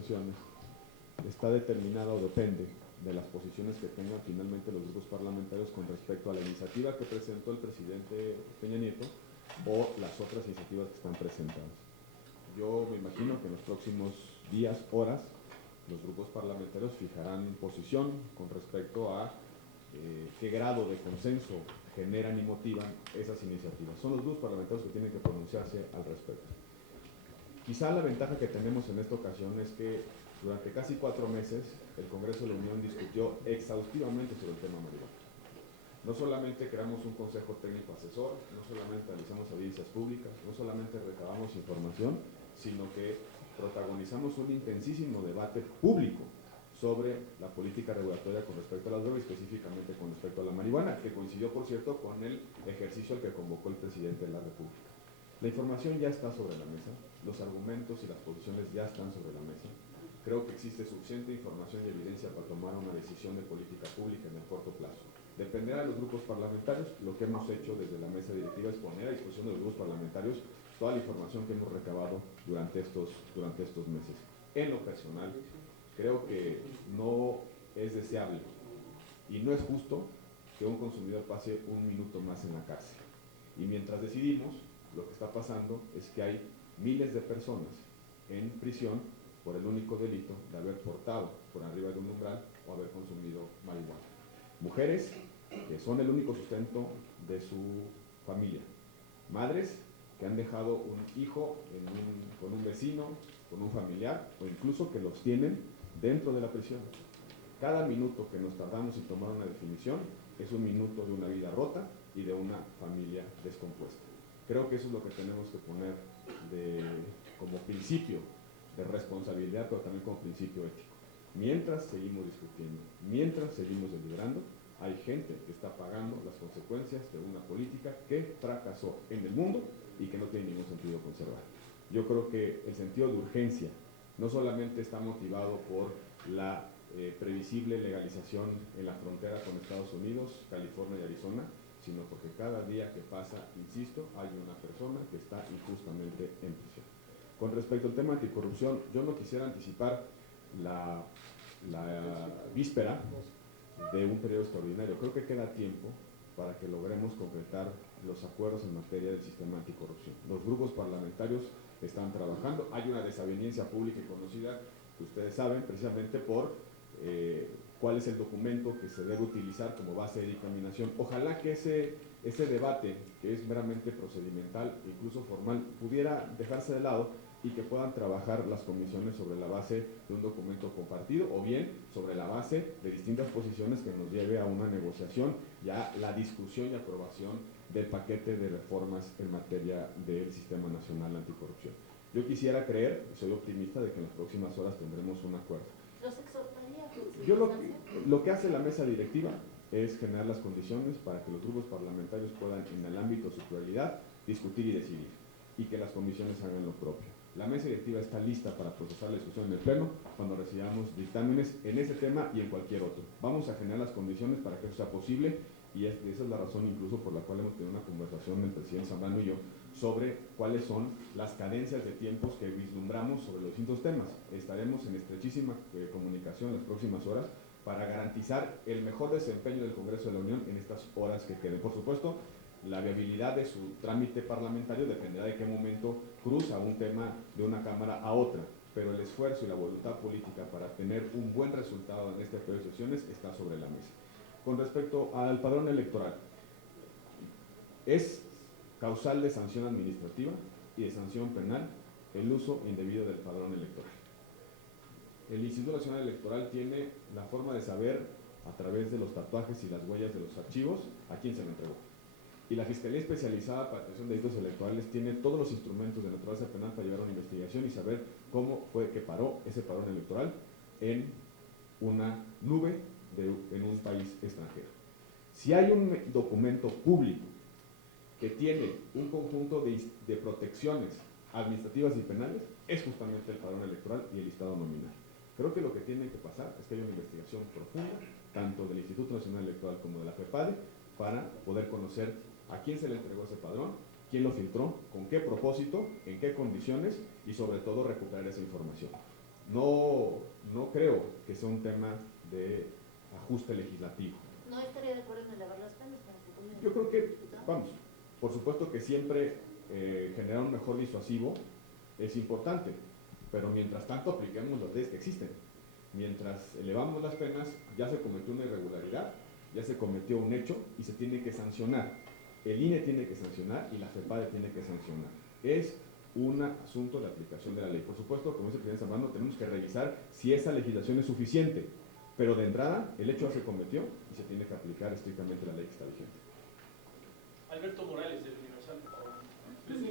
sesiones está determinada o depende de las posiciones que tengan finalmente los grupos parlamentarios con respecto a la iniciativa que presentó el presidente Peña Nieto o las otras iniciativas que están presentadas. Yo me imagino que en los próximos días, horas, los grupos parlamentarios fijarán posición con respecto a qué grado de consenso generan y motivan esas iniciativas. Son los grupos parlamentarios que tienen que pronunciarse al respecto. Quizá la ventaja que tenemos en esta ocasión es que durante casi 4 meses el Congreso de la Unión discutió exhaustivamente sobre el tema marihuana. No solamente creamos un consejo técnico asesor, no solamente realizamos audiencias públicas, no solamente recabamos información, sino que protagonizamos un intensísimo debate público sobre la política regulatoria con respecto a las drogas, específicamente con respecto a la marihuana, que coincidió, por cierto, con el ejercicio al que convocó el presidente de la República. La información ya está sobre la mesa, los argumentos y las posiciones ya están sobre la mesa. Creo que existe suficiente información y evidencia para tomar una decisión de política pública en el corto plazo. Dependerá de los grupos parlamentarios. Lo que hemos hecho desde la mesa directiva es poner a disposición de los grupos parlamentarios toda la información que hemos recabado durante estos meses. En lo personal, creo que no es deseable y no es justo que un consumidor pase un minuto más en la cárcel. Y mientras decidimos, lo que está pasando es que hay miles de personas en prisión por el único delito de haber portado por arriba de un umbral o haber consumido marihuana. Mujeres que son el único sustento de su familia. Madres que han dejado un hijo con un vecino, con un familiar, o incluso que los tienen dentro de la prisión. Cada minuto que nos tardamos en tomar una definición es un minuto de una vida rota y de una familia descompuesta. Creo que eso es lo que tenemos que poner como principio de responsabilidad, pero también como principio ético. Mientras seguimos discutiendo, mientras seguimos deliberando, hay gente que está pagando las consecuencias de una política que fracasó en el mundo y que no tiene ningún sentido conservar. Yo creo que el sentido de urgencia no solamente está motivado por la previsible legalización en la frontera con Estados Unidos, California y Arizona, sino porque cada día que pasa, insisto, hay una persona que está injustamente en prisión. Con respecto al tema anticorrupción, yo no quisiera anticipar la víspera de un periodo extraordinario. Creo que queda tiempo para que logremos concretar los acuerdos en materia del sistema anticorrupción. Los grupos parlamentarios están trabajando. Hay una desaveniencia pública y conocida que ustedes saben precisamente por cuál es el documento que se debe utilizar como base de dictaminación. Ojalá que ese debate, que es meramente procedimental, incluso formal, pudiera dejarse de lado y que puedan trabajar las comisiones sobre la base de un documento compartido o bien sobre la base de distintas posiciones que nos lleve a una negociación, ya la discusión y aprobación del paquete de reformas en materia del Sistema Nacional Anticorrupción. Yo quisiera creer, soy optimista, de que en las próximas horas tendremos un acuerdo. ¿Los exhortaría? Yo lo que hace la mesa directiva es generar las condiciones para que los grupos parlamentarios puedan, en el ámbito de su pluralidad, discutir y decidir, y que las comisiones hagan lo propio. La mesa directiva está lista para procesar la discusión en el Pleno cuando recibamos dictámenes en ese tema y en cualquier otro. Vamos a generar las condiciones para que eso sea posible y esa es la razón incluso por la cual hemos tenido una conversación el presidente Zambrano y yo sobre cuáles son las cadencias de tiempos que vislumbramos sobre los distintos temas. Estaremos en estrechísima comunicación las próximas horas para garantizar el mejor desempeño del Congreso de la Unión en estas horas que queden. Por supuesto, la viabilidad de su trámite parlamentario dependerá de qué momento cruza un tema de una Cámara a otra, pero el esfuerzo y la voluntad política para tener un buen resultado en este periodo de sesiones está sobre la mesa. Con respecto al padrón electoral, es causal de sanción administrativa y de sanción penal el uso indebido del padrón electoral. El Instituto Nacional Electoral tiene la forma de saber, a través de los tatuajes y las huellas de los archivos, a quién se lo entregó. Y la Fiscalía Especializada para Atención de Delitos Electorales tiene todos los instrumentos de naturaleza penal para llevar una investigación y saber cómo fue que paró ese padrón electoral en una nube en un país extranjero. Si hay un documento público que tiene un conjunto de protecciones administrativas y penales, es justamente el padrón electoral y el listado nominal. Creo que lo que tiene que pasar es que haya una investigación profunda, tanto del Instituto Nacional Electoral como de la FEPADE, para poder conocer a quién se le entregó ese padrón, quién lo filtró, con qué propósito, en qué condiciones y sobre todo recuperar esa información. no creo que sea un tema de ajuste legislativo. ¿No estaría de acuerdo en elevar las penas? Yo creo que, vamos, por supuesto que siempre generar un mejor disuasivo es importante, pero mientras tanto apliquemos las leyes que existen. Mientras elevamos las penas, ya se cometió una irregularidad, ya se cometió un hecho y se tiene que sancionar. El INE tiene que sancionar y la FEPADE tiene que sancionar. Es un asunto de aplicación de la ley. Por supuesto, como dice el presidente Zambrano, tenemos que revisar si esa legislación es suficiente, pero de entrada el hecho ya se cometió y se tiene que aplicar estrictamente la ley que está vigente. Alberto Morales, del